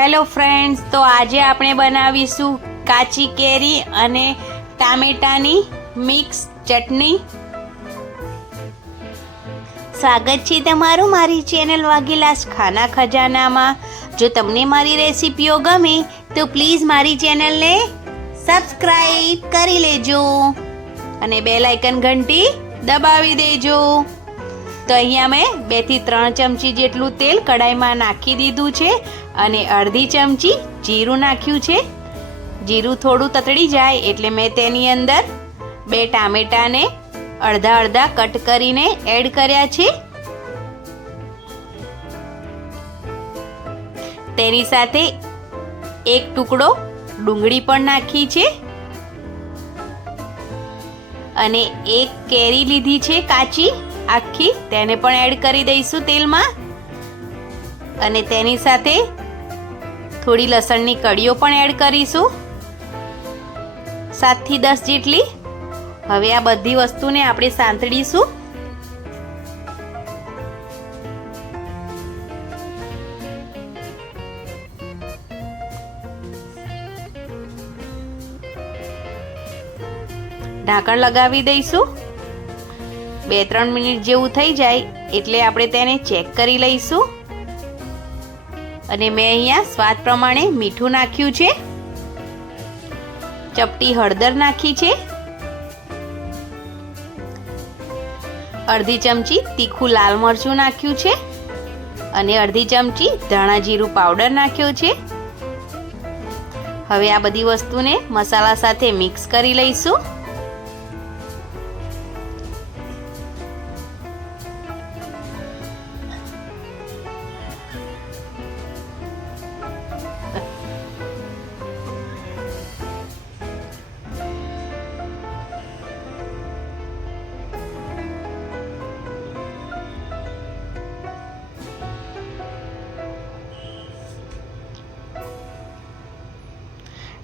Hello friends, તો આજે આપણે બનાવીશું કાચી કેરી અને ટામેટાની મિક્સ ચટણી. સ્વાગત છે તમારું મારી ચેનલ વાઘીલાસ ખાના ખજાનામાં. જો તમને મારી રેસિપીઓ ગમે, તો પ્લીઝ મારી ચેનલને સબસ્ક્રાઈબ કરી લેજો અને બે લાઇકન ઘંટી દબાવી દેજો. તો અહીંયા મેં બેથી ત્રણ ચમચી જેટલું તેલ કડાઈમાં નાખી દીધું છે. અને અડધી ચમચી જીરું નાખ્યું છે. જીરું થોડું તતડી જાય એટલે મેં તેની અંદર બે ટામેટાને અડધા અડધા કટ કરીને એડ કર્યા છે. તેની સાથે એક ટુકડો ડુંગળી પણ નાખી છે. અને એક કેરી લીધી છે કાચી, આખી. તેને પણ એડ કરી દઈશું તેલમાં. અને તેની સાથે થોડી લસણની કળીઓ પણ એડ કરીશું. સાતથી દસ જેટલી. હવે આ બધી વસ્તુને આપણે સાંતળીશું. ઢાંકણ લગાવી દઈશું. બે ત્રણ મિનિટ જેવું થઈ જાય એટલે આપણે તેને ચેક કરી લઈશું. અને મેં અહીંયા સ્વાદ પ્રમાણે મીઠું નાખ્યું છે. ચપટી હળદર નાખી છે. અડધી ચમચી તીખું લાલ મરચું નાખ્યું છે. અને અડધી ચમચી ધાણા જીરું પાવડર નાખ્યો છે. હવે આ બધી વસ્તુને મસાલા સાથે મિક્સ કરી લઈશું.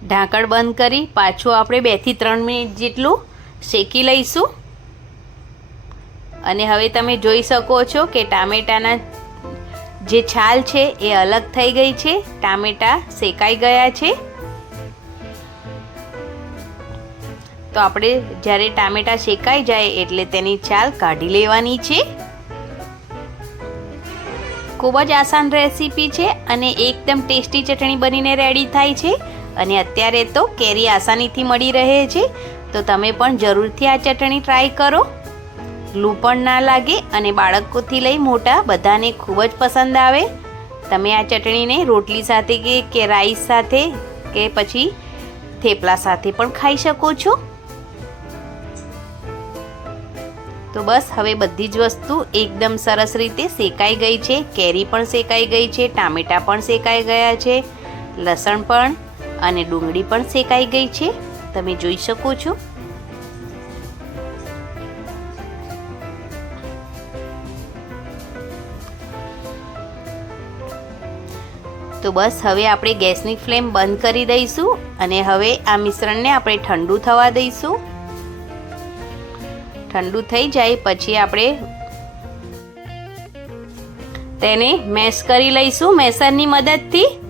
ઢાંકણ બંધ કરી પાછું આપણે બેથી ત્રણ મિનિટ જેટલું શેકી લઈશું. અને હવે તમે જોઈ શકો છો કે ટામેટાના જે છાલ છે એ અલગ થઈ ગઈ છે. ટામેટા શેકાઈ ગયા છે. તો આપણે જ્યારે ટામેટા શેકાઈ જાય એટલે તેની છાલ કાઢી લેવાની છે. ખૂબ જ આસાન રેસીપી છે અને એકદમ ટેસ્ટી ચટણી બનીને રેડી થાય છે. અને અત્યારે તો કેરી આસાનીથી મળી રહે છે. તો તમે પણ જરૂરથી આ ચટણી ટ્રાય કરો. લૂ પણ ના લાગે અને બાળકોથી લઈ મોટા બધાને ખૂબ જ પસંદ આવે. તમે આ ચટણીને રોટલી સાથે કે કે રાઈસ સાથે કે પછી થેપલા સાથે પણ ખાઈ શકો છો. તો બસ હવે બધી જ વસ્તુ એકદમ સરસ રીતે શેકાઈ ગઈ છે. કેરી પણ શેકાઈ ગઈ છે, ટામેટાં પણ શેકાઈ ગયા છે, લસણ પણ અને ડુંગળી પણ શેકાઈ ગઈ છે. તમે જોઈ શકો છો. તો બસ હવે આપણે ગેસની ફ્લેમ બંધ કરી દઈશું અને હવે આ મિશ્રણને આપણે ઠંડુ થવા દઈશું. ઠંડુ થઈ જાય પછી આપણે તેને મેશ કરી લઈશું મેસરની મદદથી.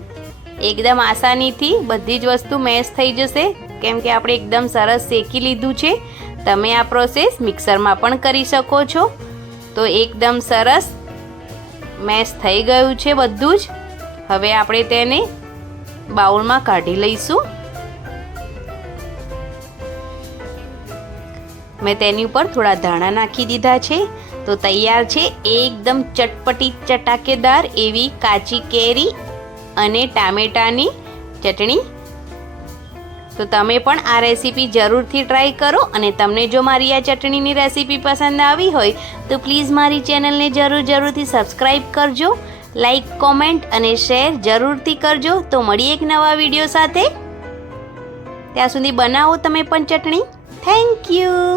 એકદમ આસાનીથી બધી જ વસ્તુ મેશ થઈ જશે. કેમ કે આપણે એકદમ સરસ શેકી લીધું છે. તમે આ પ્રોસેસ મિક્સરમાં પણ કરી શકો છો. તો એકદમ સરસ મેશ થઈ ગયું છે બધું જ. હવે આપણે તેને બાઉલમાં કાઢી લઈશું. મેં તેની ઉપર થોડા ધાણા નાખી દીધા છે. તો તૈયાર છે એકદમ ચટપટી ચટાકેદાર એવી કાચી કેરી અને ટામેટાની ચટણી. તો તમે પણ આ રેસીપી જરૂરથી ટ્રાય કરો અને તમને જો મારી આ ચટણીની રેસીપી પસંદ આવી હોય, તો પ્લીઝ મારી ચેનલને જરૂર જરૂરથી સબસ્ક્રાઈબ કરજો લાઈક કોમેન્ટ અને શેર જરૂરથી કરજો. તો મળીએ એક નવા વીડિયો સાથે. ત્યાં સુધી બનાવો તમે પણ ચટણી. Thank you.